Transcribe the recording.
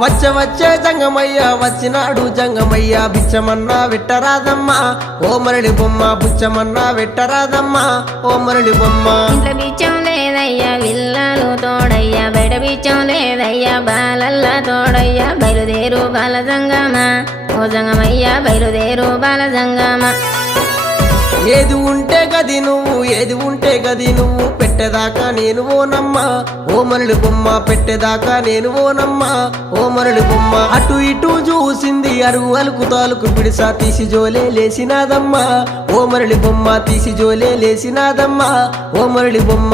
వచ్చే జంగమయ్య వచ్చినాడు జంగమయ్య బిచ్చమన్నా వెట్టరాదమ్మా ఓ మరళి బొమ్మ బుచ్చమన్నా వెట్టరాదమ్మా ఓ మరళి బొమ్మ ఇంట్లో బిచ్చం లేదయ్యా విల్లాలు తోడయ్యా బయట బిచ్చం లేదయ్యా బాలల్లా తోడయ్యా బయలుదేరు బాల జంగమా ఓ జంగమయ్యా బయలుదేరు బాల జంగమా ఏది ఉంటే గది నువ్వు ఏది ఉంటే గది నువ్వు పెట్టేదాకా నేను ఓనమ్మా ఓ మరళి బొమ్మ పెట్టేదాకా నేను ఓనమ్మా ఓ మరళి బొమ్మ అటు ఇటు చూసింది అరుగు అలుకు తాలుకు పిడిసా తీసి జోలే లేసినాదమ్మా ఓ మరళి బొమ్మ తీసి జోలే లేసినాదమ్మా ఓ మరళి బొమ్మ